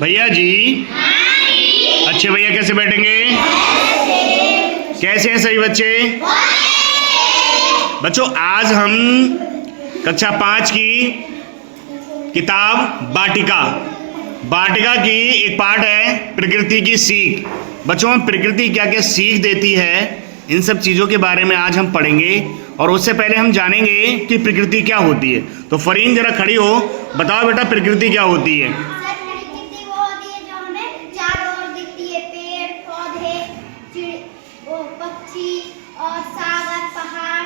भैया जी। अच्छे भैया कैसे बैठेंगे? कैसे हैं सभी बच्चे? बच्चों आज हम कक्षा 5 की किताब वाटिका की एक पार्ट है प्रकृति की सीख। बच्चों प्रकृति क्या क्या सीख देती है, इन सब चीज़ों के बारे में आज हम पढ़ेंगे। और उससे पहले हम जानेंगे कि प्रकृति क्या होती है। तो फरीन जरा खड़ी हो, बताओ बेटा प्रकृति क्या होती है? प्रकृति वो होती है जो हमें चारों ओर दिखती है, पेड़ पौधे, पक्षी और सागर पहाड़।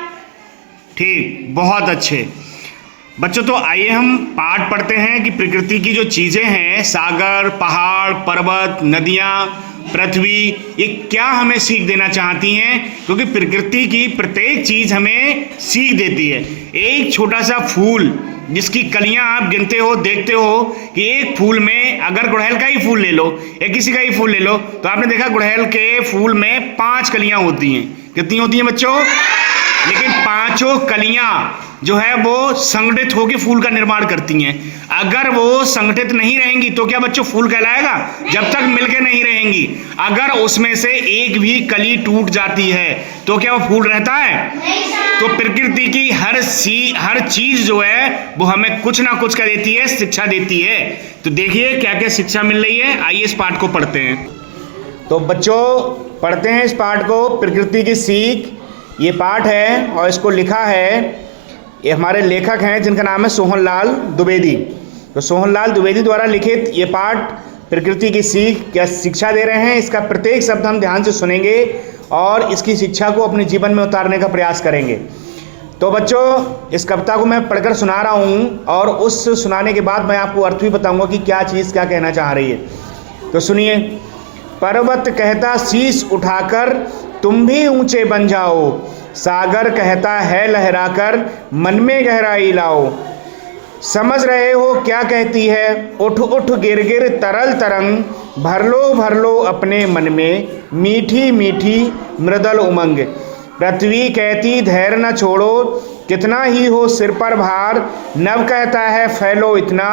ठीक, बहुत अच्छे बच्चों। तो आइए हम पाठ पढ़ते हैं कि प्रकृति की जो चीज़ें हैं, सागर, पहाड़, पर्वत, नदियाँ, पृथ्वी, ये क्या हमें सीख देना चाहती हैं। क्योंकि प्रकृति की प्रत्येक चीज़ हमें सीख देती है। एक छोटा सा फूल जिसकी कलियां आप गिनते हो, देखते हो कि एक फूल में अगर गुड़हल का ही फूल ले लो या किसी का ही फूल ले लो, तो आपने देखा गुड़हल के फूल में 5 कलियां होती हैं। कितनी होती हैं बच्चों? लेकिन पांचों कलियां जो है वो संगठित होकर फूल का निर्माण करती हैं। अगर वो संगठित नहीं रहेंगी तो क्या बच्चों फूल कहलाएगा? जब तक मिलके नहीं रहेंगी। अगर उसमें से एक भी कली टूट जाती है तो क्या वो फूल रहता है? तो प्रकृति की हर चीज जो है वो हमें कुछ ना कुछ क्या देती है? शिक्षा देती है। तो देखिए क्या क्या शिक्षा मिल रही है। आइए इस पाठ को पढ़ते हैं। तो बच्चों पढ़ते हैं इस पाठ को, प्रकृति की सीख। ये पाठ है और इसको लिखा है, ये हमारे लेखक हैं जिनका नाम है सोहनलाल द्विवेदी। तो सोहनलाल द्विवेदी द्वारा लिखित ये पाठ प्रकृति की सीख क्या शिक्षा दे रहे हैं, इसका प्रत्येक शब्द हम ध्यान से सुनेंगे और इसकी शिक्षा को अपने जीवन में उतारने का प्रयास करेंगे। तो बच्चों इस कविता को मैं पढ़कर सुना रहा हूँ और उस सुनाने के बाद मैं आपको अर्थ भी बताऊँगा कि क्या चीज़ क्या कहना चाह रही है। तो सुनिए। पर्वत कहता शीश उठाकर तुम भी ऊंचे बन जाओ, सागर कहता है लहराकर मन में गहराई लाओ। समझ रहे हो क्या कहती है? उठ उठ गिर गिर तरल तरंग, भर लो अपने मन में मीठी मीठी मृदल उमंग। पृथ्वी कहती धैर्य न छोड़ो, कितना ही हो सिर पर भार, नभ कहता है फैलो इतना,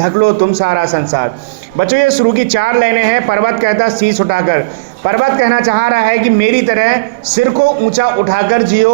ढक लो तुम सारा संसार। बच्चों ये शुरू की 4 लाइनें हैं। पर्वत कहता शीश उठाकर, पर्वत कहना चाह रहा है कि मेरी तरह सिर को ऊंचा उठाकर जियो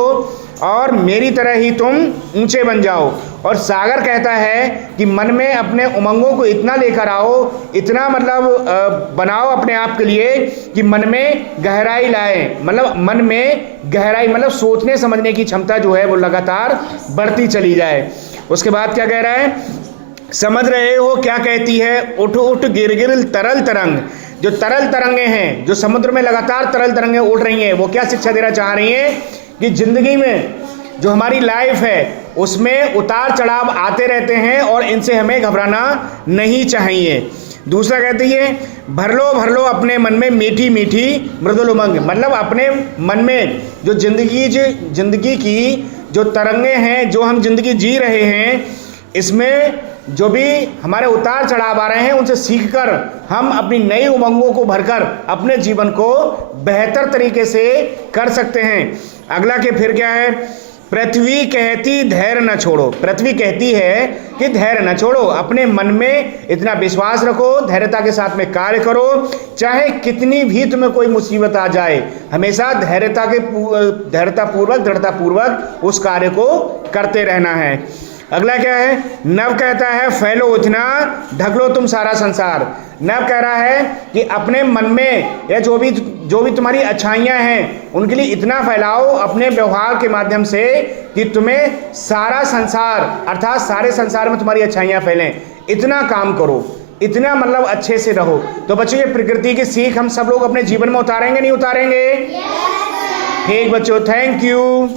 और मेरी तरह ही तुम ऊंचे बन जाओ। और सागर कहता है कि मन में अपने उमंगों को इतना लेकर आओ, इतना मतलब बनाओ अपने आप के लिए कि मन में गहराई लाए। मतलब मन में गहराई मतलब सोचने समझने की क्षमता जो है वो लगातार बढ़ती चली जाए। उसके बाद क्या कह रहा है? समझ रहे हो क्या कहती है? उठ उठ गिर गिर तरल तरंग। जो तरल तरंगे हैं, जो समुद्र में लगातार तरल तरंगे उड़ रही हैं, वो क्या शिक्षा देना चाह रही हैं कि जिंदगी में जो हमारी लाइफ है उसमें उतार चढ़ाव आते रहते हैं और इनसे हमें घबराना नहीं चाहिए। दूसरा कहती है भर लो अपने मन में मीठी मीठी मृदुल उमंग। मतलब अपने मन में जो जिंदगी की जो तरंगे हैं, जो हम जिंदगी जी रहे हैं, इसमें जो भी हमारे उतार चढ़ाव आ रहे हैं उनसे सीखकर हम अपनी नई उमंगों को भरकर अपने जीवन को बेहतर तरीके से कर सकते हैं। अगला के फिर क्या है? पृथ्वी कहती धैर्य न छोड़ो। पृथ्वी कहती है कि धैर्य न छोड़ो, अपने मन में इतना विश्वास रखो, धैर्यता के साथ में कार्य करो, चाहे कितनी भी तुम्हें कोई मुसीबत आ जाए, हमेशा दृढ़तापूर्वक उस कार्य को करते रहना है। अगला क्या है? नव कहता है फैलो इतना, ढक लो तुम सारा संसार। नव कह रहा है कि अपने मन में या जो भी तुम्हारी अच्छाइयाँ हैं उनके लिए इतना फैलाओ अपने व्यवहार के माध्यम से कि तुम्हें सारा संसार अर्थात सारे संसार में तुम्हारी अच्छाइयाँ फैलें। इतना काम करो, इतना मतलब अच्छे से रहो। तो बच्चों ये प्रकृति की सीख हम सब लोग अपने जीवन में उतारेंगे नहीं उतारेंगे? ठीक बच्चों, थैंक यू।